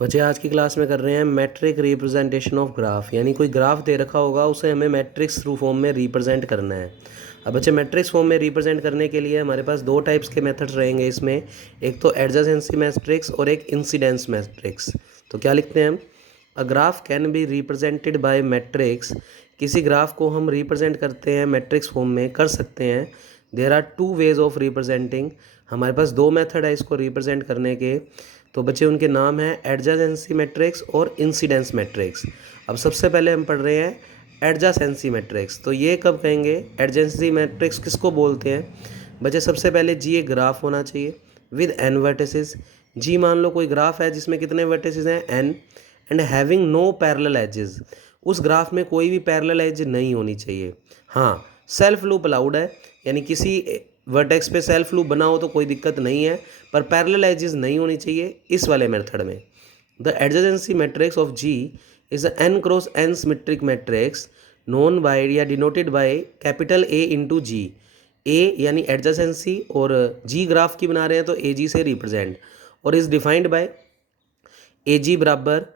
बच्चे आज की क्लास में कर रहे हैं मैट्रिक रिप्रेजेंटेशन ऑफ ग्राफ, यानी कोई ग्राफ दे रखा होगा उसे हमें मैट्रिक्स थ्रू फॉर्म में रिप्रेजेंट करना है। अब बच्चे मैट्रिक्स फॉर्म में रिप्रेजेंट करने के लिए हमारे पास दो टाइप्स के मेथड्स रहेंगे इसमें, एक तो एडजेसेंसी मैट्रिक्स और एक इंसिडेंस मैट्रिक्स। तो क्या लिखते हैं हम? A graph can be represented by matrix. किसी ग्राफ को हम रिप्रेजेंट करते हैं मैट्रिक्स फॉर्म में, कर सकते हैं। There are two ways of representing. हमारे पास दो मेथड है इसको रिप्रेजेंट करने के। तो बच्चे उनके नाम हैं एडजेसेंसी मैट्रिक्स और इंसिडेंस मैट्रिक्स। अब सबसे पहले हम पढ़ रहे हैं एडजेसेंसी मैट्रिक्स। तो ये कब कहेंगे? एडजेसेंसी मैट्रिक्स किसको बोलते हैं? बच्चे सबसे पहले जी एक ग्राफ होना चाहिए विद एन वर्टिसेस। जी मान लो कोई ग्राफ है जिसमें कितने वर्टिसेस हैं? N. And having no parallel edges. उस ग्राफ में कोई भी पैरेलल एज नहीं होनी चाहिए। हाँ, सेल्फ लूप अलाउड है, यानी किसी वर्टेक्स पे सेल्फ लूप बना हो तो कोई दिक्कत नहीं है, पर पैरेलल एजेस नहीं होनी चाहिए इस वाले मेथड में। The adjacency matrix of G is n cross n symmetric matrix known by या denoted by capital A into G. A यानी एडजेसेंसी, और जी ग्राफ की बना रहे हैं तो ए जी से रिप्रेजेंट, और इज डिफाइंड बाय ए जी बराबर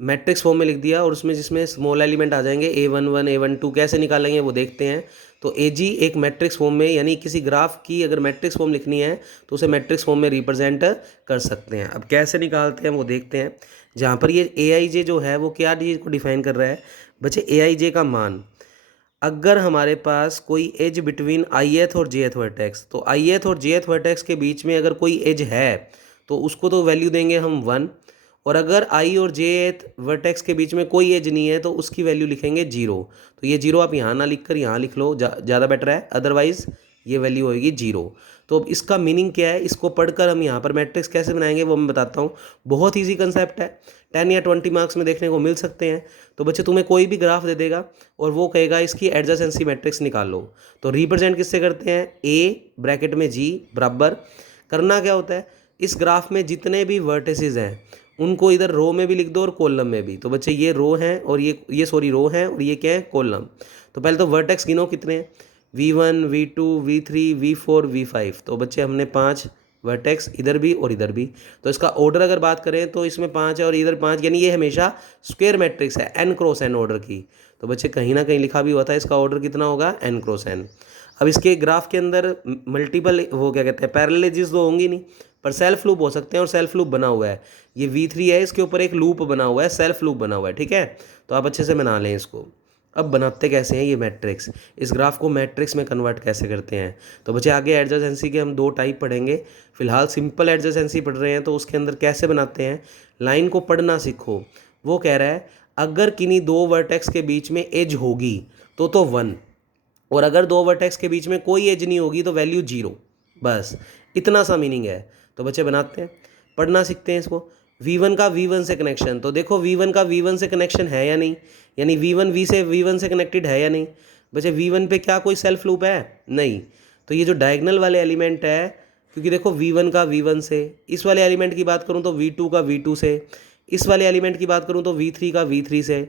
मैट्रिक्स फॉर्म में लिख दिया, और उसमें जिसमें स्मॉल एलिमेंट आ जाएंगे A11 A12, कैसे निकालेंगे वो देखते हैं। तो ए जी एक मैट्रिक्स फॉर्म में, यानी किसी ग्राफ की अगर मैट्रिक्स फॉर्म लिखनी है तो उसे मैट्रिक्स फॉर्म में रिप्रेजेंट कर सकते हैं। अब कैसे निकालते हैं वो देखते हैं। जहाँ पर ये ए आई जे जो है वो क्या चीज़ को डिफाइन कर रहा है? बच्चे ए आई जे का मान, अगर हमारे पास कोई एज बिटवीन आई एथ और जे एथ वर्टेक्स, तो आई एथ और जे एथ वर्टेक्स के बीच में अगर कोई एज है तो उसको तो वैल्यू देंगे हम 1, और अगर आई और जे एथ वर्टेक्स के बीच में कोई एज नहीं है तो उसकी वैल्यू लिखेंगे 0। तो ये 0 आप यहाँ ना लिख कर यहाँ लिख लो, ज़्यादा बेटर है, अदरवाइज ये वैल्यू होगी 0। तो अब इसका मीनिंग क्या है, इसको पढ़कर हम यहाँ पर मैट्रिक्स कैसे बनाएंगे वो मैं बताता हूँ। बहुत ईजी कंसेप्ट है, 10 या 20 मार्क्स में देखने को मिल सकते हैं। तो बच्चे तुम्हें कोई भी ग्राफ दे देगा और वो कहेगा इसकी एडजेसेंसी मैट्रिक्स निकाल लो। तो रिप्रेजेंट किससे करते हैं? ए ब्रैकेट में जी बराबर, करना क्या होता है, इस ग्राफ में जितने भी वर्टिसेस हैं उनको इधर रो में भी लिख दो और कॉलम में भी। तो बच्चे ये रो हैं और ये सॉरी रो हैं, और ये क्या है? कॉलम। तो पहले तो वर्टेक्स गिनो कितने हैं? V1 V2 V3 V4 V5। तो बच्चे हमने 5 वर्टेक्स इधर भी और इधर भी। तो इसका ऑर्डर अगर बात करें तो इसमें 5 है और इधर 5, यानी ये हमेशा स्क्वायर मैट्रिक्स है n क्रॉस n ऑर्डर की। तो बच्चे कहीं ना कहीं लिखा भी हुआ था इसका ऑर्डर कितना होगा? n cross n। अब इसके ग्राफ के अंदर मल्टीपल वो क्या कहते हैं, पैरेलल एजेस तो होंगी नहीं, पर सेल्फ लूप हो सकते हैं, और सेल्फ लूप बना हुआ है। ये V3 है, इसके ऊपर एक लूप बना हुआ है, सेल्फ लूप बना हुआ है, ठीक है। तो आप अच्छे से बना लें इसको। अब बनाते कैसे हैं ये मैट्रिक्स, इस ग्राफ को मैट्रिक्स में कन्वर्ट कैसे करते हैं? तो बच्चे आगे एडजेसेंसी के हम दो टाइप पढ़ेंगे। फिलहाल सिंपल एडजेसेंसी पढ़ रहे हैं, तो उसके अंदर कैसे बनाते हैं, लाइन को पढ़ना सीखो। वो कह रहा है अगर किन्हीं दो वर्टेक्स के बीच में एज होगी तो 1, और अगर दो वर्टेक्स के बीच में कोई एज नहीं होगी तो वैल्यू 0। बस इतना सा मीनिंग है। तो बच्चे बनाते हैं, पढ़ना सीखते हैं इसको। V1 का V1 से कनेक्शन, तो देखो V1 का V1 से कनेक्शन है या नहीं, यानी V1 V से V1 से कनेक्टेड है या नहीं। बच्चे V1 पे क्या कोई सेल्फ लूप है? नहीं। तो ये जो डायगनल वाले एलिमेंट है, क्योंकि देखो V1 का V1 से, इस वाले एलिमेंट की बात करूँ तो V2 का V2 से, इस वाले एलिमेंट की बात करूँ तो V3 का V3 से।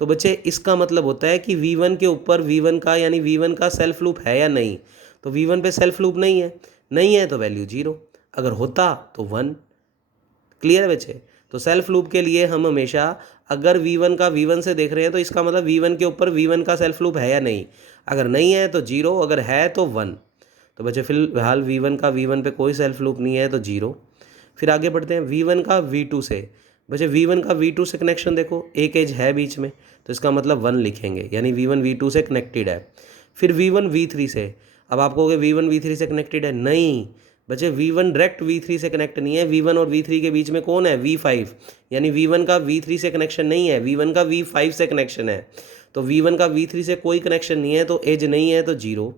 तो बच्चे इसका मतलब होता है कि V1 के ऊपर V1 का, यानी V1 का सेल्फ लूप है या नहीं। तो V1 पे सेल्फ लूप नहीं है, नहीं है तो वैल्यू 0, अगर होता तो 1। क्लियर है बच्चे? तो सेल्फ लूप के लिए हम हमेशा अगर V1 का V1 से देख रहे हैं तो इसका मतलब V1 के ऊपर V1 का सेल्फ लूप है या नहीं, अगर नहीं है तो 0, अगर है तो 1। तो बच्चे फिलहाल V1 का V1 पे कोई सेल्फ लूप नहीं है तो 0। फिर आगे बढ़ते हैं V1 का V2 से। बच्चे V1 का V2 से कनेक्शन देखो, एक एज है बीच में, तो इसका मतलब 1 लिखेंगे, यानी V1 V2 से कनेक्टेड है। फिर V1 V3 से, अब आप कहोगे V1 V3 से कनेक्टेड है, नहीं बच्चे, V1 डायरेक्ट V3 से कनेक्ट नहीं है, V1 और V3 के बीच में कौन है? V5, यानी V1 का V3 से कनेक्शन नहीं है, V1 का V5 से कनेक्शन है। तो V1 का V3 से कोई कनेक्शन नहीं है, तो एज नहीं है तो 0।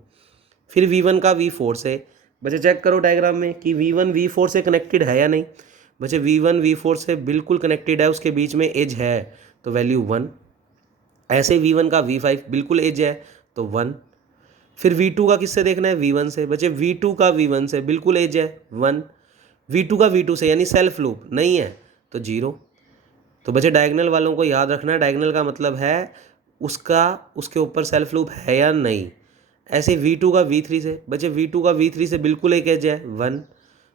फिर V1 का V4 से, बच्चे चेक करो डायग्राम में कि V1 V4 से कनेक्टेड है या नहीं। बच्चे V1 V4 से बिल्कुल कनेक्टेड है, उसके बीच में एज है तो वैल्यू 1। ऐसे V1 का V5 बिल्कुल एज है तो 1। फिर V2 का किससे देखना है? V1 से। बच्चे V2 का V1 से बिल्कुल एज है 1। V2 का V2 से, यानी सेल्फ लूप नहीं है तो 0। तो बच्चे डायगनल वालों को याद रखना है, डायगनल का मतलब है उसका उसके ऊपर सेल्फ लूप है या नहीं। ऐसे V2 का V3 से, बच्चे V2 का V3 से बिल्कुल एक एज है 1।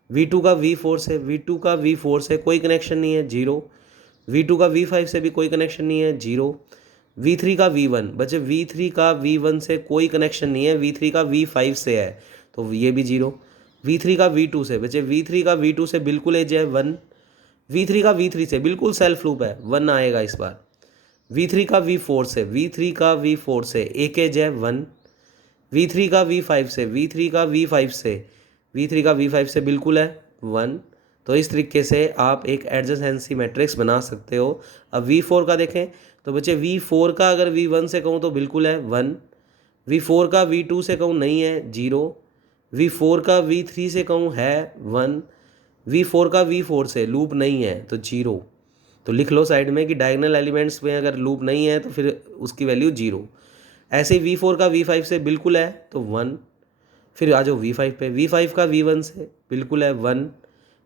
V2 का V4 से, V2 का V4 से कोई कनेक्शन नहीं है 0। V2 का V5 से भी कोई कनेक्शन नहीं है, जीरो। V3 का V1, बच्चे V3 का V1 से कोई कनेक्शन नहीं है, V3 का V5 से है तो ये भी जीरो। V3 का V2 से, बच्चे V3 का V2 से बिल्कुल एज है 1। V3 का V3 से बिल्कुल सेल्फ लूप है, 1 आएगा इस बार। V3 का V4 से, V3 का V4 से एक एज है 1। V3 का V5 से, V3 का V5 से, V3 का V5 से बिल्कुल है 1। तो इस तरीके से आप एक एडजेसेंसी मैट्रिक्स बना सकते हो। अब V4 का देखें तो बच्चे V4 का अगर V1 से कहूँ तो बिल्कुल है 1। V4 का V2 से कहूँ नहीं है, जीरो। V4 का V3 से कहूँ है 1। V4 का V4 से लूप नहीं है तो जीरो। तो लिख लो साइड में कि डायगोनल एलिमेंट्स में अगर लूप नहीं है तो फिर उसकी वैल्यू जीरो। ऐसे ही V4 का V5 से बिल्कुल है तो 1। फिर आ जाओ V5 पे, V5 का V1 से बिल्कुल है 1।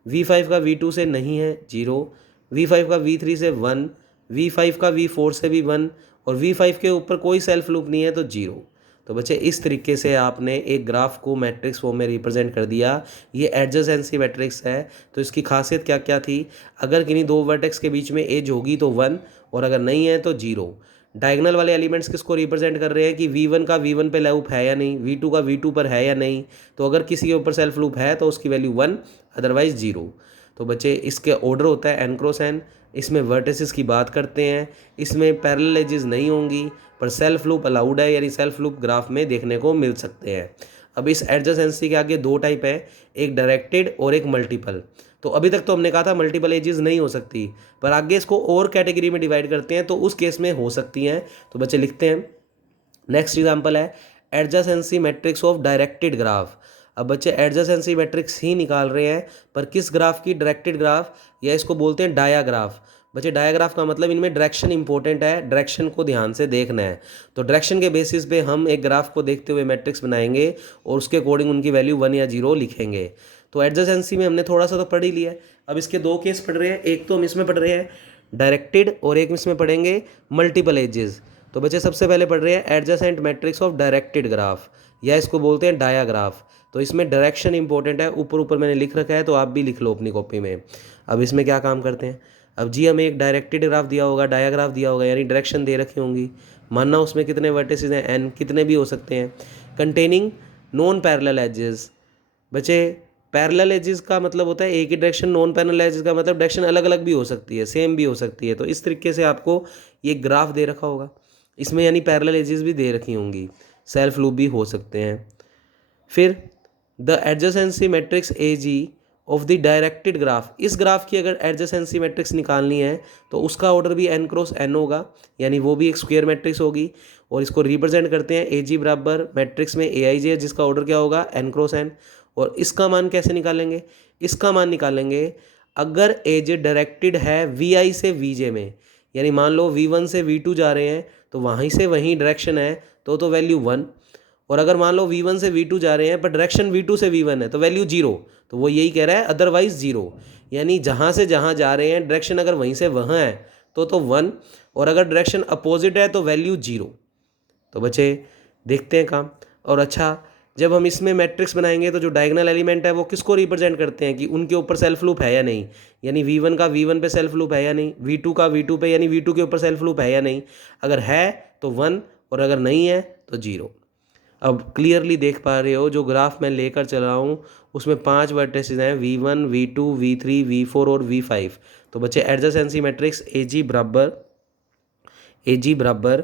V5 का V2 से नहीं है, जीरो। V5 का V3 से 1। V5 का V4 से भी 1 और V5 के ऊपर कोई सेल्फ लूप नहीं है तो जीरो। तो बच्चे इस तरीके से आपने एक ग्राफ को मैट्रिक्स फॉर्म में रिप्रेजेंट कर दिया। ये एडजेसेंसी मैट्रिक्स है। तो इसकी खासियत क्या क्या थी, अगर किन्हीं दो वर्टेक्स के बीच में एज होगी तो 1 और अगर नहीं है तो जीरो। डायगोनल वाले एलिमेंट्स किसको रिप्रेजेंट कर रहे हैं कि V1 का V1 पे लूप है या नहीं, V2 का V2 पर है या नहीं। तो अगर किसी के ऊपर सेल्फ लूप है तो उसकी वैल्यू 1, अदरवाइज जीरो। तो बच्चे इसके ऑर्डर होता है n क्रॉस n। इसमें वर्टिसेस की बात करते हैं, इसमें पैरेलल एजेस नहीं होंगी पर सेल्फ लूप अलाउड है, यानी सेल्फ लूप ग्राफ में देखने को मिल सकते हैं। अब इस एडजेसेंसी के आगे दो टाइप है, एक डायरेक्टेड और एक मल्टीपल। तो अभी तक तो हमने कहा था मल्टीपल एजेस नहीं हो सकती, पर आगे इसको और कैटेगरी में डिवाइड करते हैं तो उस केस में हो सकती हैं। तो बच्चे लिखते हैं, नेक्स्ट एग्जांपल है adjacency matrix of directed graph. अब बच्चे एडजेसेंसी मैट्रिक्स ही निकाल रहे हैं पर किस ग्राफ की, डायरेक्टेड ग्राफ, या इसको बोलते हैं डायाग्राफ। बच्चे डायाग्राफ का मतलब इनमें डायरेक्शन इंपॉर्टेंट है, डायरेक्शन को ध्यान से देखना है। तो डायरेक्शन के बेसिस पे हम एक ग्राफ को देखते हुए मैट्रिक्स बनाएंगे और उसके अकॉर्डिंग उनकी वैल्यू 1 या 0 लिखेंगे। तो एडजेसेंसी में हमने थोड़ा सा तो पढ़ ही लिया है। अब इसके दो केस पढ़ रहे हैं, एक तो हम इसमें पढ़ रहे हैं डायरेक्टेड और एक इसमें पढ़ेंगे मल्टीपल एजेस। तो बच्चे सबसे पहले पढ़ रहे हैं adjacent matrix of directed graph, या इसको बोलते हैं डायाग्राफ। तो इसमें डायरेक्शन इंपॉर्टेंट है, ऊपर ऊपर मैंने लिख रखा है तो आप भी लिख लो अपनी कॉपी में। अब इसमें क्या काम करते हैं, अब जी हमें एक डायरेक्टेड ग्राफ दिया होगा, डायाग्राफ दिया होगा, यानी डायरेक्शन दे रखी होंगी। मानना उसमें कितने वर्टिसेस हैं, n, कितने भी हो सकते हैं। Containing non parallel edges. बच्चे पैरेलल एजेस का मतलब होता है एक ही डायरेक्शन, नॉन पैरेलल एजेस का मतलब डायरेक्शन अलग अलग भी हो सकती है, सेम भी हो सकती है। तो इस तरीके से आपको ये ग्राफ दे रखा होगा, इसमें यानी पैरेलल एजेस भी दे रखी होंगी, सेल्फ लूप भी हो सकते हैं। फिर the adjacency matrix A G of the directed graph, इस ग्राफ की अगर एडजेसेंसी मैट्रिक्स निकालनी है तो उसका ऑर्डर भी n क्रॉस n होगा, यानी वो भी एक स्क्वायर मैट्रिक्स होगी। और इसको रिप्रेजेंट करते हैं ए जी बराबर मैट्रिक्स में ए आई जे, जिसका ऑर्डर क्या होगा n क्रॉस n। और इसका मान कैसे निकालेंगे, इसका मान निकालेंगे अगर ए जे डायरेक्टेड है वी आई से वी जे में, यानी मान लो V1 से V2 जा रहे हैं तो वहीं से वहीं डायरेक्शन है तो वैल्यू 1। और अगर मान लो V1 से V2 जा रहे हैं पर डायरेक्शन V2 से V1 है तो वैल्यू 0। तो वो यही कह रहा है अदरवाइज 0, यानी जहाँ से जहाँ जा रहे हैं डायरेक्शन अगर वहीं से वहाँ है तो 1, और अगर डायरेक्शन अपोजिट है तो वैल्यू 0। तो बच्चे देखते हैं काम। और अच्छा, जब हम इसमें मैट्रिक्स बनाएंगे तो जो डायगोनल एलिमेंट है वो किसको रिप्रेजेंट करते हैं कि उनके ऊपर सेल्फ लूप है या नहीं, यानी V1 का V1 पे सेल्फ लूप है या नहीं, V2 का V2 पे यानी V2 के ऊपर सेल्फ लूप है या नहीं। अगर है तो 1 और अगर नहीं है तो 0। अब क्लियरली देख पा रहे हो जो ग्राफ मैं लेकर चल रहा हूँ उसमें 5 वर्टिसेस हैं, V1, V2, V3, V4 और V5। तो बच्चे एडजेसेंसी मैट्रिक्स ए जी बराबर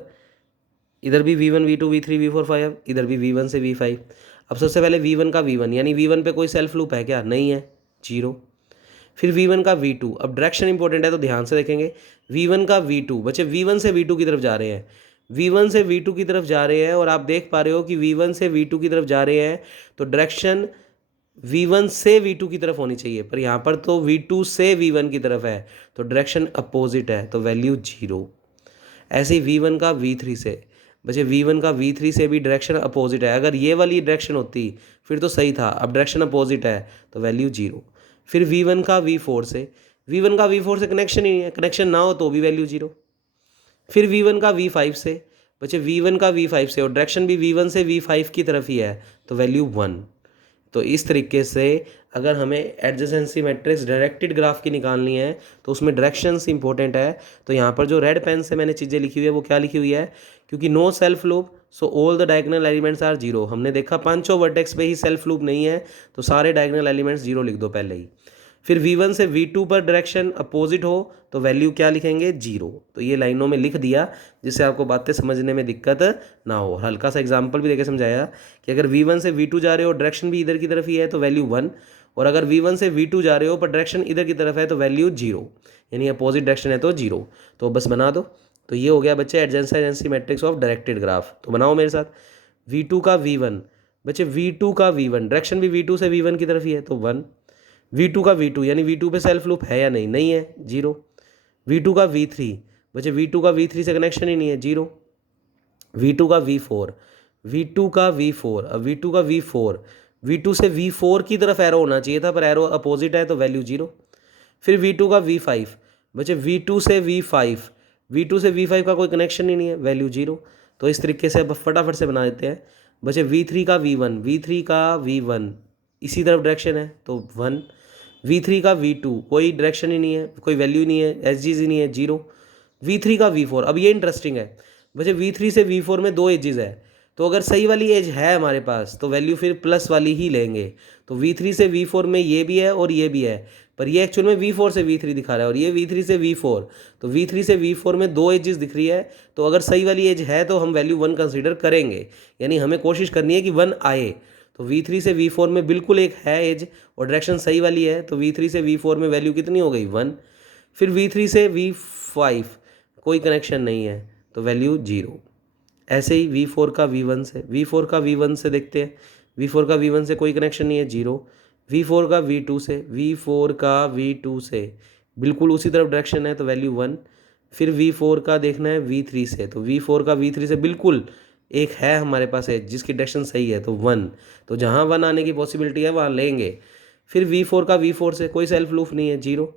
इधर भी V1, V2, V3, V4, 5, इधर भी V1 से V5। अब सबसे पहले V1 का V1, यानी V1 पे कोई सेल्फ लूप है क्या, नहीं है, 0। फिर V1 का V2, अब डायरेक्शन इंपॉर्टेंट है तो ध्यान से देखेंगे। V1 का V2, बच्चे V1 से V2 की तरफ जा रहे हैं, V1 से V2 की तरफ जा रहे हैं और आप देख पा रहे हो कि V1 से V2 की तरफ जा रहे हैं तो डायरेक्शन V1 से V2 की तरफ होनी चाहिए, पर यहाँ पर तो V2 से V1 की तरफ है तो डायरेक्शन अपोजिट है तो वैल्यू 0। ऐसे ही V1 का V3 से, बच्चे V1 का V3 से भी डायरेक्शन अपोजिट है, अगर ये वाली डायरेक्शन होती फिर तो सही था, अब डायरेक्शन अपोजिट है तो वैल्यू 0। फिर V1 का V4 से, V1 का V4 से कनेक्शन ही नहीं है, कनेक्शन ना हो तो भी वैल्यू 0। फिर V1 का V5 से, बच्चे V1 का V5 से और डायरेक्शन भी V1 से V5 की तरफ ही है तो वैल्यू 1। तो इस तरीके से अगर हमें एडजेसेंसी मैट्रिक्स डायरेक्टेड ग्राफ की निकालनी है तो उसमें डायरेक्शंस इंपॉर्टेंट है। तो यहाँ पर जो रेड पेन से मैंने चीज़ें लिखी हुई है वो क्या लिखी हुई है, क्योंकि no self loop so all the diagonal elements are zero. हमने देखा पांचों वर्टेक्स पे ही सेल्फ लूप नहीं है, तो सारे डायगोनल एलिमेंट्स जीरो लिख दो पहले ही। फिर V1 से V2 पर डायरेक्शन अपोजिट हो तो वैल्यू क्या लिखेंगे, जीरो। तो ये लाइनों में लिख दिया जिससे आपको बातें समझने में दिक्कत ना हो। हल्का सा एग्जांपल भी देके समझाया कि अगर V1 से V2 जा रहे हो डायरेक्शन भी इधर की तरफ ही है तो वैल्यू 1, और अगर V1 से V2 जा रहे हो पर डायरेक्शन इधर की तरफ है तो वैल्यू 0, यानी अपोजिट डायरेक्शन है तो 0। तो बस बना दो। तो ये हो गया बच्चे adjacency matrix of directed graph. तो बनाओ मेरे साथ। V2 का V1, बच्चे V2 का V1 डायरेक्शन भी V2 से V1 की तरफ ही है तो 1। V2 का V2 यानी V2 पे सेल्फ लूप है या नहीं, नहीं है, 0। V2 का V3, बच्चे V2 का V3 से कनेक्शन ही नहीं है, 0। V2 का V4, V2 का V4, अब V2 का V4, V2 से V4 की तरफ एरो होना चाहिए था पर एरो अपोजिट है तो वैल्यू 0। फिर V2 का V5, बच्चे V2 से V5, V2 से V5 का कोई कनेक्शन ही नहीं है, वैल्यू 0। तो इस तरीके से अब फटाफट से बना देते हैं। बच्चे V3 का V1, V3 का V1 इसी तरफ डायरेक्शन है तो 1। V3 का V2 कोई डायरेक्शन ही नहीं है, कोई वैल्यू ही नहीं है, एजेस ही नहीं है, 0। V3 का V4, अब ये इंटरेस्टिंग है वैसे V3 से V4 में दो एजेस है, तो अगर सही वाली एज है हमारे पास तो वैल्यू फिर प्लस वाली ही लेंगे। तो V3 से V4 में ये भी है और ये भी है, पर ये एक्चुअल में V4 से V3 दिखा रहा है और ये V3 से V4, तो V3 से V4 में दो एजेस दिख रही है, तो अगर सही वाली एज है तो हम वैल्यू 1 कंसीडर करेंगे, यानी हमें कोशिश करनी है कि 1 आए। तो V3 से V4 में बिल्कुल एक है एज और डायरेक्शन सही वाली है, तो V3 से V4 में वैल्यू कितनी हो गई, 1। फिर V3 से V5 कोई कनेक्शन नहीं है तो वैल्यू 0। ऐसे ही V4 का V1 से, V4 का V1 से देखते हैं, V4 का V1 से कोई कनेक्शन नहीं है, 0। V4 का V2 से, V4 का V2 से बिल्कुल उसी तरफ डायरेक्शन है तो वैल्यू 1। फिर V4 का देखना है V3 से, तो V4 का V3 से बिल्कुल एक है हमारे पास है जिसकी डायरेक्शन सही है तो 1, तो जहाँ 1 आने की पॉसिबिलिटी है वहाँ लेंगे। फिर V4 का V4 से कोई सेल्फ लूप नहीं है, 0।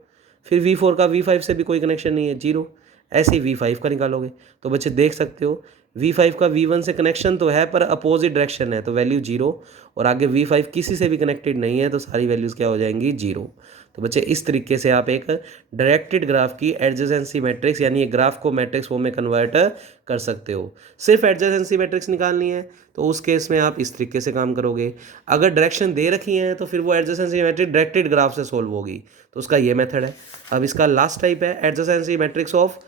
फिर V4 का V5 से भी कोई कनेक्शन नहीं है, 0। ऐसे ही V5 का निकालोगे तो बच्चे देख सकते हो V5 का V1 से कनेक्शन तो है पर अपोजिट डायरेक्शन है तो वैल्यू 0, और आगे V5 किसी से भी कनेक्टेड नहीं है तो सारी वैल्यूज़ क्या हो जाएंगी, 0। तो बच्चे इस तरीके से आप एक डायरेक्टेड ग्राफ की एडजेसेंसी मैट्रिक्स यानी एक ग्राफ को मैट्रिक्स फॉर्म में कन्वर्ट कर सकते हो। सिर्फ एडजेसेंसी मैट्रिक्स निकालनी है तो उस केस में आप इस तरीके से काम करोगे। अगर डायरेक्शन दे रखी है तो फिर वो एडजेसेंसी मैट्रिक्स डायरेक्टेड ग्राफ से सोल्व होगी, तो उसका ये मेथड है। अब इसका लास्ट टाइप है adjacency matrix of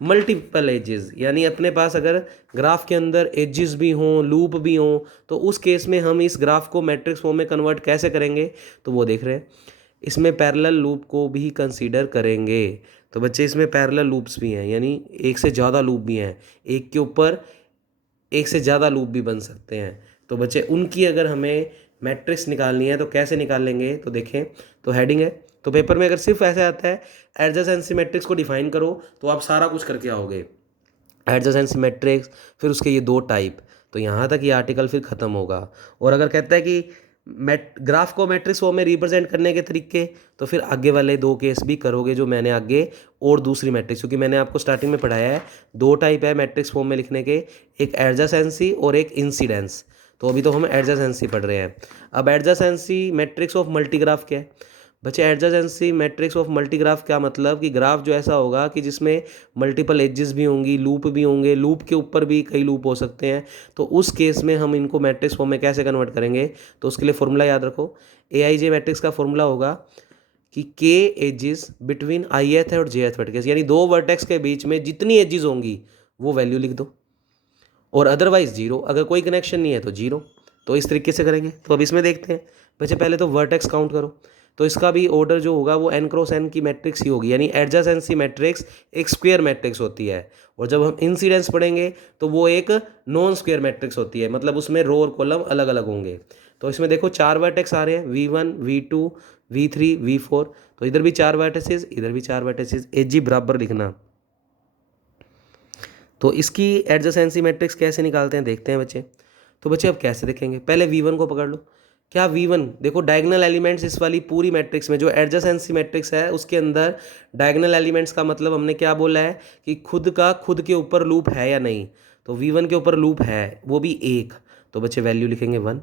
multiple edges, यानी अपने पास अगर ग्राफ के अंदर एजेस भी हों, लूप भी हों, तो उस केस में हम इस ग्राफ को मैट्रिक्स फॉर्म में कन्वर्ट कैसे करेंगे, तो वो देख रहे हैं। इसमें पैरेलल लूप को भी कंसीडर करेंगे। तो बच्चे इसमें पैरेलल लूप्स भी हैं, यानी एक से ज़्यादा लूप भी हैं, एक के ऊपर एक से ज़्यादा लूप भी बन सकते हैं। तो बच्चे उनकी अगर हमें मैट्रिक्स निकालनी है तो कैसे निकाल लेंगे, तो देखें। तो हेडिंग है, तो पेपर में अगर सिर्फ ऐसे आता है एडजेसेंसी मैट्रिक्स को डिफाइन करो तो आप सारा कुछ करके आओगे। एडजेसेंसी मैट्रिक्स, फिर उसके ये दो टाइप, तो यहाँ तक ये आर्टिकल फिर ख़त्म होगा। और अगर कहता है कि ग्राफ को मैट्रिक्स फॉर्म में रिप्रेजेंट करने के तरीके, तो फिर आगे वाले दो केस भी करोगे जो मैंने आगे, और दूसरी मैट्रिक्स, क्योंकि मैंने आपको स्टार्टिंग में पढ़ाया है दो टाइप है मैट्रिक्स फॉर्म में लिखने के, एक एडजेसेंसी और एक इंसिडेंस। तो अभी तो हम एडजेसेंसी पढ़ रहे हैं। अब एडजेसेंसी मैट्रिक्स ऑफ मल्टीग्राफ क्या है बच्चे, एडजेसेंसी मैट्रिक्स ऑफ मल्टीग्राफ क्या मतलब कि ग्राफ जो ऐसा होगा कि जिसमें मल्टीपल एजेस भी होंगी, लूप भी होंगे, लूप के ऊपर भी कई लूप हो सकते हैं, तो उस केस में हम इनको मैट्रिक्स फॉर्म में कैसे कन्वर्ट करेंगे। तो उसके लिए फॉर्मूला याद रखो, AIJ मैट्रिक्स का फॉर्मूला होगा कि K एजेस बिटवीन ith और jth वर्टेक्स, यानी दो वर्टेक्स के बीच में जितनी एजेस होंगी वो वैल्यू लिख दो, और अदरवाइज 0, अगर कोई कनेक्शन नहीं है तो 0। तो इस तरीके से करेंगे। तो अब इसमें देखते हैं बच्चे, पहले तो वर्टेक्स काउंट करो, तो इसका भी ऑर्डर जो होगा वो n क्रॉस n की मैट्रिक्स ही होगी, यानी एडजेसेंसी मैट्रिक्स एक स्क्वायर मैट्रिक्स होती है, और जब हम इंसिडेंस पढ़ेंगे तो वो एक नॉन स्क्वायर मैट्रिक्स होती है, मतलब उसमें रो और कॉलम अलग अलग होंगे। तो इसमें देखो 4 वर्टेक्स आ रहे हैं, V1 V2 V3 V4, तो इधर भी 4 वर्टेसेस, इधर भी 4 वर्टेसेस, एजी बराबर लिखना। तो इसकी एडजेसेंसी मैट्रिक्स कैसे निकालते हैं देखते हैं बच्चे। तो बच्चे अब कैसे देखेंगे, पहले V1 को पकड़ लो। क्या V1, देखो डायगोनल एलिमेंट्स इस वाली पूरी मैट्रिक्स में, जो एडजेसेंसी मैट्रिक्स है उसके अंदर डायगोनल एलिमेंट्स का मतलब हमने क्या बोला है कि खुद के ऊपर लूप है या नहीं। तो V1 के ऊपर लूप है, वो भी एक, तो बच्चे वैल्यू लिखेंगे 1।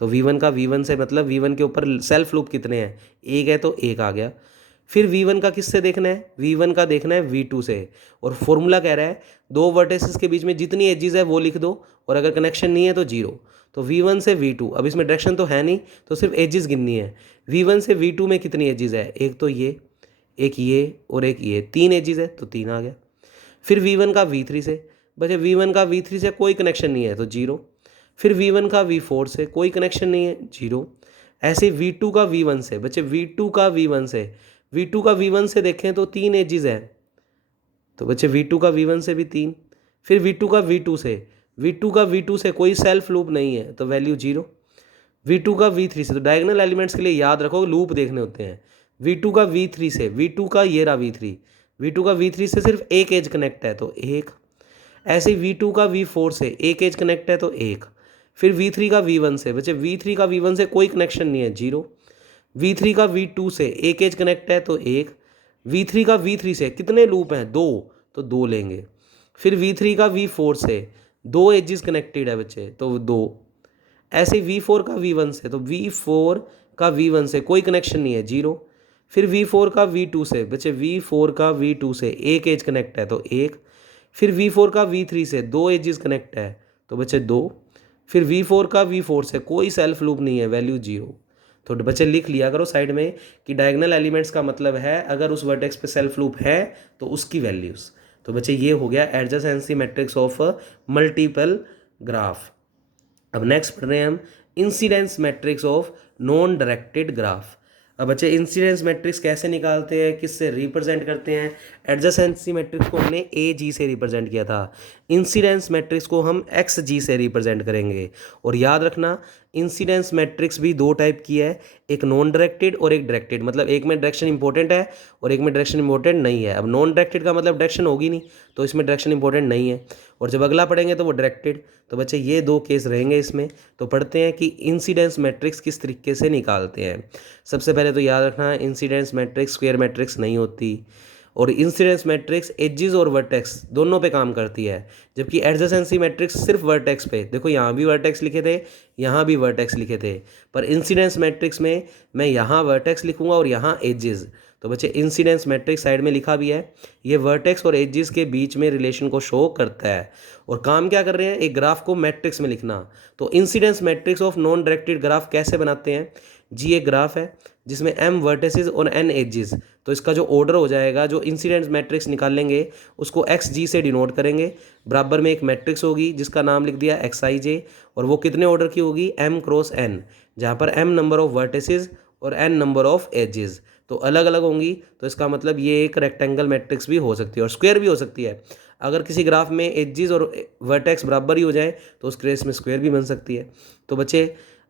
तो V1 का V1 से मतलब V1 के ऊपर सेल्फ लूप कितने हैं, एक है तो एक आ गया। फिर V1 का किससे देखना है, V1 का देखना है V2 से, और फॉर्मूला कह रहा है दो वर्टिसेस के बीच में जितनी एजेस है वो लिख दो, और अगर कनेक्शन नहीं है तो जीरो। तो V1 से V2, अब इसमें डायरेक्शन तो है नहीं तो सिर्फ एजेस गिननी है। V1 से V2 में कितनी एजेस है, एक तो ये, एक ये और एक ये, तीन एजेस है तो तीन आ गया। फिर V1 का V3 से, बचे V1 का V3 से कोई कनेक्शन नहीं है तो जीरो। फिर V1 का V4 से कोई कनेक्शन नहीं है, जीरो। ऐसे V2 का V1 से, बचे V2 का V1 से, V2 का V1 से देखें तो तीन एजेस है, तो बच्चे V2 का V1 से भी तीन। फिर V2 का V2 से, V2 का V2 से कोई सेल्फ लूप नहीं है तो वैल्यू जीरो। V2 का V3 से, तो डायगोनल एलिमेंट्स के लिए याद रखो लूप देखने होते हैं। V2 का V3 से, V2 का ये रहा V3, V2 का V3 से सिर्फ एक एज कनेक्ट है तो एक। ऐसे V2 का V4 से एक एज कनेक्ट है तो एक। फिर V3 का V1 से, बच्चे V3 का V1 से कोई कनेक्शन नहीं है, जीरो। V3 का V2 से एक एज कनेक्ट है तो एक। V3 का V3 से कितने लूप हैं, दो, तो दो लेंगे। फिर V3 का V4 से दो एजेस कनेक्टेड है बच्चे तो दो। ऐसे V4 का V1 से, तो V4 का V1 से कोई कनेक्शन नहीं है, जीरो। फिर V4 का V2 से, बच्चे V4 का V2 से एक एज कनेक्ट है तो एक। फिर V4 का V3 से दो एजेस कनेक्ट है तो बच्चे दो। फिर V4 का V4 से कोई सेल्फ लूप नहीं है, वैल्यू जीरो। तो बच्चे लिख लिया करो साइड में कि डायगोनल एलिमेंट्स का मतलब है अगर उस वर्टेक्स पे सेल्फ लूप है तो उसकी वैल्यूज। तो बच्चे ये हो गया adjacency matrix of multiple graph. अब नेक्स्ट पढ़ रहे हैं हम incidence matrix of non directed graph. अब बच्चे इंसिडेंस मैट्रिक्स कैसे निकालते हैं, किससे रिप्रेजेंट करते हैं। एडजेसेंसी मैट्रिक्स को हमने ए जी से रिप्रेजेंट किया था, इंसिडेंस मैट्रिक्स को हम एक्स जी से रिप्रेजेंट करेंगे। और याद रखना इंसिडेंस मैट्रिक्स भी दो टाइप की है, एक नॉन डायरेक्टेड और एक डायरेक्टेड, मतलब एक में डायरेक्शन इंपॉर्टेंट है और एक में डायरेक्शन इंपॉर्टेंट नहीं है। अब नॉन डायरेक्टेड का मतलब डायरेक्शन होगी नहीं तो इसमें डायरेक्शन इंपॉर्टेंट नहीं है, और जब अगला पढ़ेंगे तो वो डायरेक्टेड। तो बच्चे ये दो केस रहेंगे इसमें। तो पढ़ते हैं कि इंसिडेंस मैट्रिक्स किस तरीके से निकालते हैं। सबसे पहले तो याद रखना इंसिडेंस मैट्रिक्स स्क्वायर मैट्रिक्स नहीं होती, और इंसिडेंस मैट्रिक्स एजेस और वर्टेक्स दोनों पे काम करती है, जबकि एडजेसेंसी मैट्रिक्स सिर्फ वर्टेक्स पे। देखो यहाँ भी वर्टेक्स लिखे थे, यहाँ भी वर्टेक्स लिखे थे, पर इंसिडेंस मैट्रिक्स में मैं यहाँ वर्टेक्स लिखूंगा और यहाँ एजेस। तो बच्चे इंसिडेंस मैट्रिक्स साइड में लिखा भी है, ये वर्टेक्स और एजेस के बीच में रिलेशन को शो करता है। और काम क्या कर रहे हैं, एक ग्राफ को मैट्रिक्स में लिखना। तो incidence matrix of non directed graph कैसे बनाते हैं जी, एक ग्राफ है जिसमें m वर्टिसेस और n एजेस, तो इसका जो ऑर्डर हो जाएगा, जो इंसिडेंस मैट्रिक्स निकालेंगे उसको एक्स जी से डिनोट करेंगे। बराबर में एक मैट्रिक्स होगी जिसका नाम लिख दिया एक्स आई जे, और वो कितने ऑर्डर की होगी, m क्रॉस n, जहाँ पर m नंबर ऑफ वर्टिसेस और n नंबर ऑफ एजेस तो अलग अलग होंगी। तो इसका मतलब ये एक रेक्टेंगल मैट्रिक्स भी हो सकती है और स्क्वायर भी हो सकती है। अगर किसी ग्राफ में एजेस और वर्टेक्स बराबर ही हो जाए तो उस केस में स्क्वायर भी बन सकती है। तो बच्चे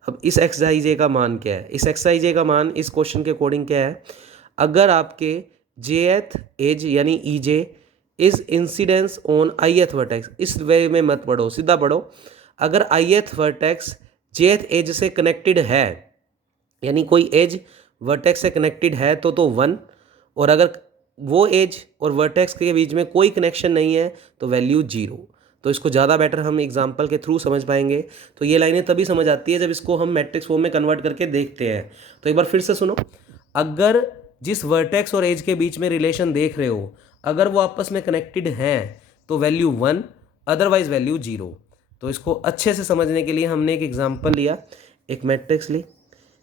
अब इस एक्स आई जे का मान क्या है, इस एक्स आई जे का मान इस क्वेश्चन के अकॉर्डिंग क्या है, अगर आपके जेथ एज यानी ई जे इज इंसिडेंस ऑन आई एथ वर्टेक्स, इस वे में मत पढ़ो, सीधा पढ़ो। अगर आई एथ वर्टेक्स जेथ एज से कनेक्टेड है, यानी कोई एज वर्टेक्स से कनेक्टेड है तो वन, और अगर वो एज और वर्टेक्स के बीच में कोई कनेक्शन नहीं है तो वैल्यू जीरो। तो इसको ज़्यादा बेटर हम एग्जांपल के थ्रू समझ पाएंगे। तो ये लाइनें तभी समझ आती है जब इसको हम मैट्रिक्स फॉर्म में कन्वर्ट करके देखते हैं। तो एक बार फिर से सुनो, अगर जिस वर्टेक्स और एज के बीच में रिलेशन देख रहे हो, अगर वो आपस में कनेक्टेड हैं तो value one, otherwise value zero. तो इसको अच्छे से समझने के लिए हमने एक एग्जाम्पल लिया, एक मैट्रिक्स ली,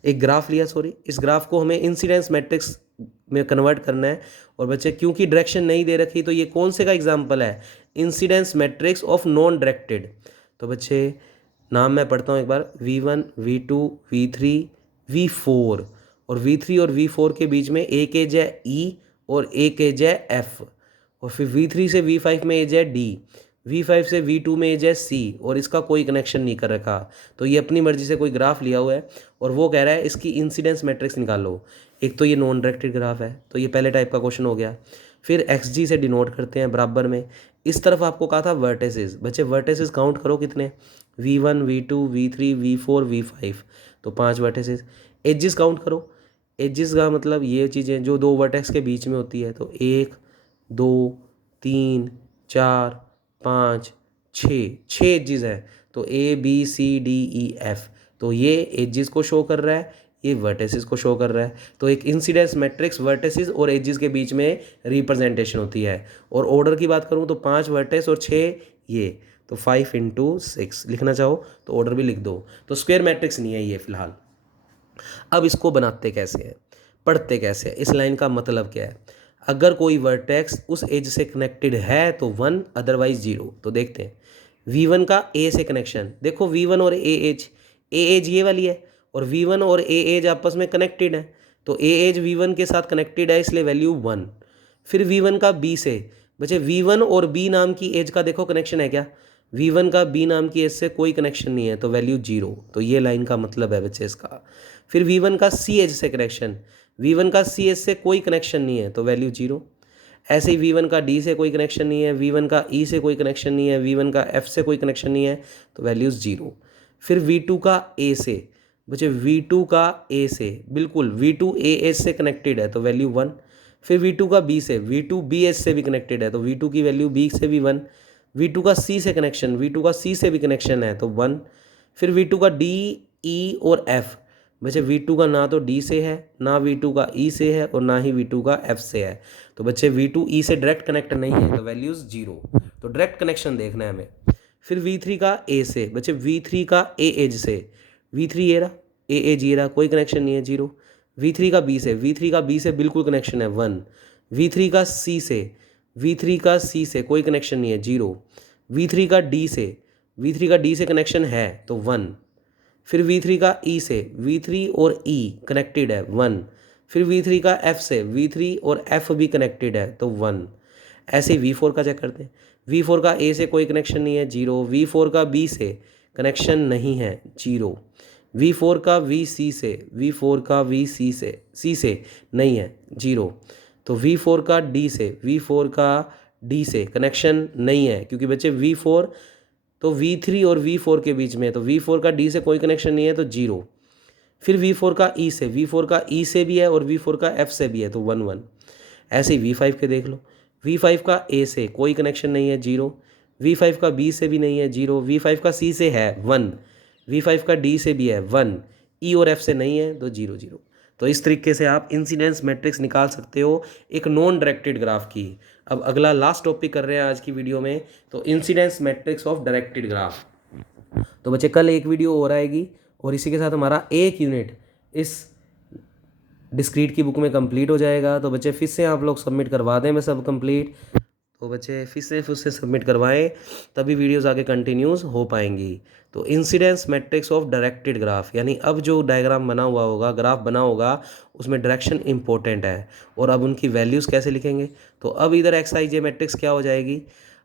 एक ग्राफ लिया, सॉरी, इस ग्राफ को हमें इंसिडेंस मैट्रिक्स में कन्वर्ट करना है। और बच्चे क्योंकि डायरेक्शन नहीं दे रखी तो ये कौन से का एग्जांपल है, incidence matrix of non directed. तो बच्चे नाम मैं पढ़ता हूँ एक बार, V1 V2 V3 V4, और V3 और V4 के बीच में एक एज है E और एक एज है F, और फिर V3 से V5 में एज है D, V5 से V2 में एज है C, और इसका कोई कनेक्शन नहीं कर रखा। तो ये अपनी मर्जी से कोई ग्राफ लिया हुआ है और वो कह रहा है इसकी इंसिडेंस मैट्रिक्स निकालो। एक तो ये नॉन डायरेक्टेड ग्राफ है तो ये पहले टाइप का क्वेश्चन हो गया। फिर एक्स जी से डिनोट करते हैं बराबर में, इस तरफ आपको कहा था वर्टेसेस, बच्चे वर्टेसेस काउंट करो कितने, V1 V2 V3 V4 V5, तो 5 वर्टेसेस। एजेस काउंट करो, एजेस का मतलब ये चीज़ें जो दो वर्टेक्स के बीच में होती है, तो 1 2 3 4 5 6 एजेस हैं, तो A B C D E F, तो ये एजिस को शो कर रहा है, ये वर्टिसेस को शो कर रहा है। तो एक इंसिडेंस मैट्रिक्स वर्टिसेस और एजिस के बीच में रिप्रेजेंटेशन होती है। और ऑर्डर की बात करूँ तो 5 वर्टेस और 6 ये, तो 5 × 6 लिखना चाहो तो ऑर्डर भी लिख दो। तो स्क्वायर मैट्रिक्स नहीं है ये फिलहाल। अब इसको बनाते कैसे हैं, पढ़ते कैसे हैं, इस लाइन का मतलब क्या है। अगर कोई वर्टेक्स उस एज से कनेक्टेड है तो 1, अदरवाइज 0। तो देखते हैं V1 का A से कनेक्शन, देखो V1 और A एज ये वाली है और V1 और A एज आपस में कनेक्टेड है। तो A एज V1 के साथ कनेक्टेड है, इसलिए वैल्यू 1। फिर V1 का B से, बच्चे V1 और B नाम की एज का देखो कनेक्शन है क्या, V1 का B नाम की एज से कोई कनेक्शन नहीं है, तो वैल्यू 0। तो ये लाइन का मतलब है बच्चे इसका। फिर V1 का C एज से कनेक्शन, V1 का C एज से कोई कनेक्शन नहीं है, तो वैल्यू 0। ऐसे ही V1 का D से कोई कनेक्शन नहीं है, V1 का E से कोई कनेक्शन नहीं है, V1 का F से कोई कनेक्शन नहीं है, तो वैल्यूज़ 0। फिर V2 का A से, बच्चे V2 का A से बिल्कुल V2 A एज से कनेक्टेड है, तो वैल्यू 1। फिर V2 का B से, V2 B एज से भी कनेक्टेड है, तो V2 की वैल्यू B से भी 1। V2 का C से कनेक्शन, V2 का C से भी कनेक्शन है, तो 1। फिर V2 का D, E और F, बच्चे V2 का ना तो D से है, ना V2 का E से है और ना ही V2 का F से है। तो बच्चे V2 E से डायरेक्ट कनेक्ट नहीं है, तो वैल्यूज़ 0। तो डायरेक्ट कनेक्शन देखना है हमें। फिर V3 का A से, बच्चे V3 का A एज से, V3 ये रहा, A एज ये रहा, कोई कनेक्शन नहीं है, 0। V3 का B से, V3 का B से बिल्कुल कनेक्शन है, 1। V3 का C से, V3 का C से कोई कनेक्शन नहीं है, 0। V3 का D से, V3 का D से कनेक्शन है, तो 1। फिर V3 का E से, V3 और E कनेक्टेड है, 1। फिर V3 का F से, V3 और F भी कनेक्टेड है, तो 1। ऐसे ही V4 का चेक करते हैं। V4 का A से कोई कनेक्शन नहीं है, 0। V4 का B से कनेक्शन नहीं है, 0। V4 का VC से, V4 का VC से C से नहीं है, 0। तो V4 का D से, V4 का D से कनेक्शन नहीं है, क्योंकि बच्चे V4 तो V3 और V4 के बीच में, तो V4 का D से कोई कनेक्शन नहीं है, तो 0। फिर V4 का E से, V4 का E से भी है और V4 का F से भी है, तो 1 1। ऐसे ही V5 के देख लो। V5 का A से कोई कनेक्शन नहीं है, 0। V5 का B से भी नहीं है, 0। V5 का C से है, 1। V5 का D से भी है, 1। E और F से नहीं है, तो 0 0। तो इस तरीके से आप इंसिडेंस मैट्रिक्स निकाल सकते हो एक नॉन डायरेक्टेड ग्राफ की। अब अगला लास्ट टॉपिक कर रहे हैं आज की वीडियो में, तो incidence matrix of directed graph. तो बच्चे कल एक वीडियो और आएगी और इसी के साथ हमारा एक यूनिट इस डिस्क्रीट की बुक में कंप्लीट हो जाएगा। तो बच्चे फिर से आप लोग सबमिट करवा दें, मैं सब कंप्लीट। तो बच्चे फिर से सबमिट करवाएं, तभी वीडियोस आगे कंटिन्यूस हो पाएंगी। तो incidence matrix of directed graph, यानी अब जो डायग्राम बना हुआ होगा, ग्राफ बना होगा, उसमें डायरेक्शन इंपॉर्टेंट है। और अब उनकी वैल्यूज़ कैसे लिखेंगे, तो अब इधर एक्स आई जे मैट्रिक्स क्या हो जाएगी,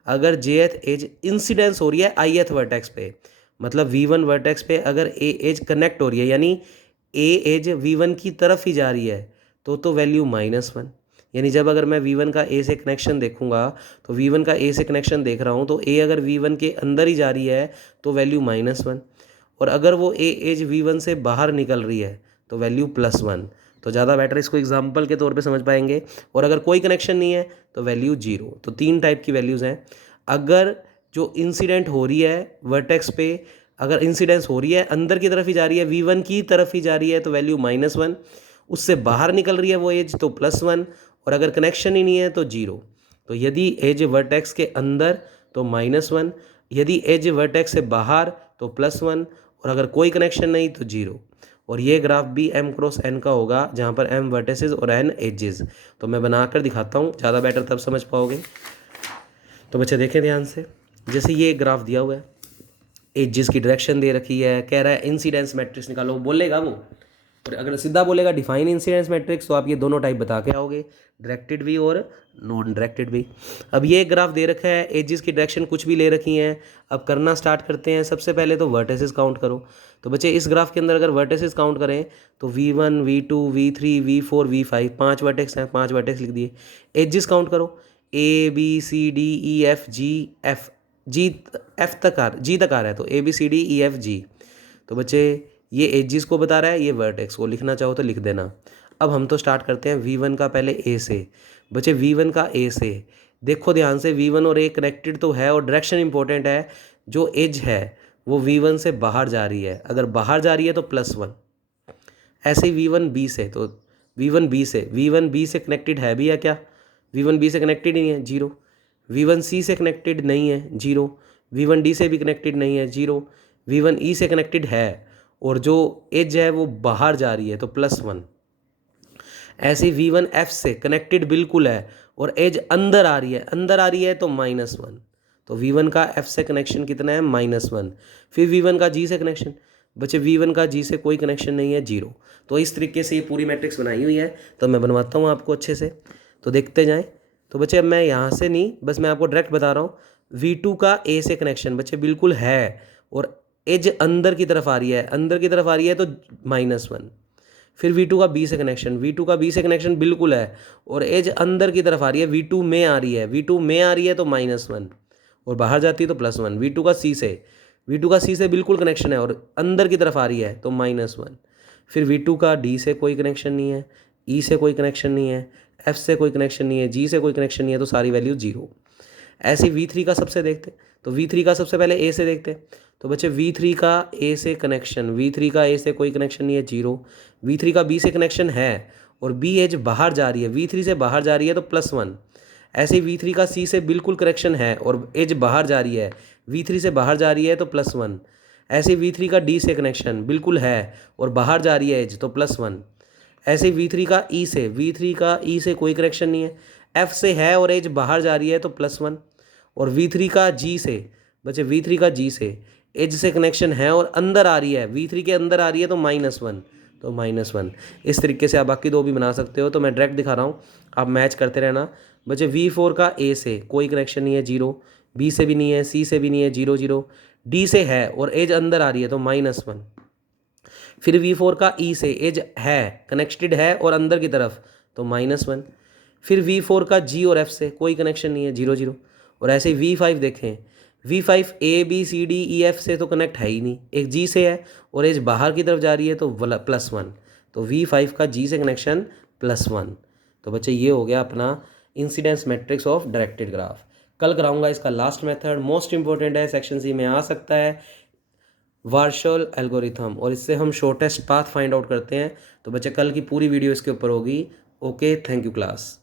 अगर जेथ एज इंसिडेंस हो रही है आईएथ वर्टेक्स पे, मतलब V1 वर्टेक्स पे अगर ए एज कनेक्ट हो रही है, यानी ए एज V1 की तरफ ही जा रही है, तो वैल्यू -1। यानी जब अगर मैं V1 का A से कनेक्शन देखूंगा, तो V1 का A से कनेक्शन देख रहा हूँ, तो A अगर V1 के अंदर ही जा रही है तो वैल्यू -1, और अगर वो A एज V1 से बाहर निकल रही है तो वैल्यू +1। तो ज़्यादा बेटर इसको एग्जाम्पल के तौर पे समझ पाएंगे। और अगर कोई कनेक्शन नहीं है तो वैल्यू 0। तो 3 टाइप की वैल्यूज़ हैं। अगर जो इंसिडेंट हो रही है वर्टेक्स पे, अगर इंसिडेंस हो रही है अंदर की तरफ ही जा रही है, V1 की तरफ ही जा रही है, तो वैल्यू -1। उससे बाहर निकल रही है वो एज, तो +1। और अगर कनेक्शन ही नहीं है तो 0। तो यदि एज वर्टेक्स के अंदर तो -1, यदि एज वर्टेक्स से बाहर तो +1, और अगर कोई कनेक्शन नहीं तो 0। और ये ग्राफ भी M×N का होगा, जहाँ पर M वर्टेसेस और N एजेस। तो मैं बनाकर दिखाता हूँ, ज़्यादा बेटर तब समझ पाओगे। तो बच्चे देखें ध्यान से, जैसे ये ग्राफ दिया हुआ है, एजेस की डायरेक्शन दे रखी है, कह रहा है इंसिडेंस मैट्रिक्स निकालो, बोलेगा वो। और अगर सीधा बोलेगा डिफाइन इंसिडेंस मैट्रिक्स, तो आप ये दोनों टाइप बता के आओगे, डायरेक्टेड भी और नॉन डायरेक्टेड भी। अब ये ग्राफ दे रखा है, एजेस की डायरेक्शन कुछ भी ले रखी हैं। अब करना स्टार्ट करते हैं। सबसे पहले तो वर्टिसेस काउंट करो। तो बच्चे इस ग्राफ के अंदर अगर वर्टिसेस काउंट करें तो V1 V2 V3 V4 V5 5 vertex हैं, 5 वर्टेक्स लिख दिए। एजेस काउंट करो, ABCDEFGF, F तक आ रहा है, तो ABCDEFG। तो बच्चे ये एजिस को बता रहा है, ये वर्टेक्स को लिखना चाहो तो लिख देना। अब हम तो स्टार्ट करते हैं V1 का पहले A से। बच्चे V1 का A से देखो ध्यान से, V1 और A कनेक्टेड तो है और डायरेक्शन इंपॉर्टेंट है। जो एज है वो V1 से बाहर जा रही है, अगर बाहर जा रही है तो +1। ऐसे ही V1 B से, तो V1 B से कनेक्टेड है भी या क्या? V1 B से कनेक्टेड ही नहीं है, 0। V1 C से कनेक्टेड नहीं है, 0। V1 D से भी कनेक्टेड नहीं है, 0। V1 E से कनेक्टेड है और जो एज है वो बाहर जा रही है तो +1। ऐसे ही V1 F से कनेक्टेड बिल्कुल है और एज अंदर आ रही है तो -1। तो V1 का F से कनेक्शन कितना है? -1। फिर V1 का G से कनेक्शन, बच्चे V1 का G से कोई कनेक्शन नहीं है, 0। तो इस तरीके से ये पूरी मैट्रिक्स बनाई हुई है, तो मैं बनवाता हूँ आपको अच्छे से, तो देखते जाएं। तो बच्चे अब मैं यहाँ से नहीं, बस मैं आपको डायरेक्ट बता रहा हूँ। V2 का A से कनेक्शन बच्चे बिल्कुल है और एज अंदर की तरफ आ रही है तो -1। फिर V2 का B से कनेक्शन बिल्कुल है और एज अंदर की तरफ आ रही है, V2 में आ रही है तो -1 और बाहर जाती है तो +1। V2 का C से बिल्कुल कनेक्शन है और अंदर की तरफ आ रही है तो -1। फिर V2 का D से कोई कनेक्शन नहीं है, E से कोई कनेक्शन नहीं है, F से कोई कनेक्शन नहीं है, G से कोई कनेक्शन नहीं है, तो सारी वैल्यू 0। ऐसे V3 का सबसे देखते, तो V3 का सबसे पहले A से देखते। तो बच्चे V3 का A से कोई कनेक्शन नहीं है, 0। V3 का B से कनेक्शन है और B एज बाहर जा रही है, V3 से बाहर जा रही है तो +1। ऐसे ही V3 का C से बिल्कुल कनेक्शन है और एज बाहर जा रही है, V3 से बाहर जा रही है तो +1। ऐसे ही V3 का D से कनेक्शन बिल्कुल है और बाहर जा रही है एज तो +1। ऐसे ही V3 का E से कोई कनेक्शन नहीं है, F से है और एज बाहर जा रही है तो +1। और V3 का G से, बच्चे V3 का G से एज से कनेक्शन है और अंदर आ रही है, V3 के अंदर आ रही है तो -1, तो -1। इस तरीके से आप बाकी दो भी बना सकते हो, तो मैं डायरेक्ट दिखा रहा हूँ, आप मैच करते रहना। बच्चे V4 का A से कोई कनेक्शन नहीं है, 0। B से भी नहीं है, C से भी नहीं है, 0 0। D से है और एज अंदर आ रही है तो -1। फिर V4 का E से एज है, कनेक्टेड है और अंदर की तरफ तो -1। फिर V4 का G और F से कोई कनेक्शन नहीं है, 0 0। और ऐसे ही V5 देखें, V5 A B C D E F से तो कनेक्ट है ही नहीं, एक G से है और एज बाहर की तरफ जा रही है तो +1। तो V5 का G से कनेक्शन +1। तो बच्चे ये हो गया अपना incidence matrix of directed graph. कल कराऊंगा इसका लास्ट मेथड, मोस्ट इंपॉर्टेंट है, सेक्शन सी में आ सकता है, वार्शल एल्गोरिथम, और इससे हम शॉर्टेस्ट पाथ फाइंड आउट करते हैं। तो बच्चे कल की पूरी वीडियो इसके ऊपर होगी। Okay, thank you class.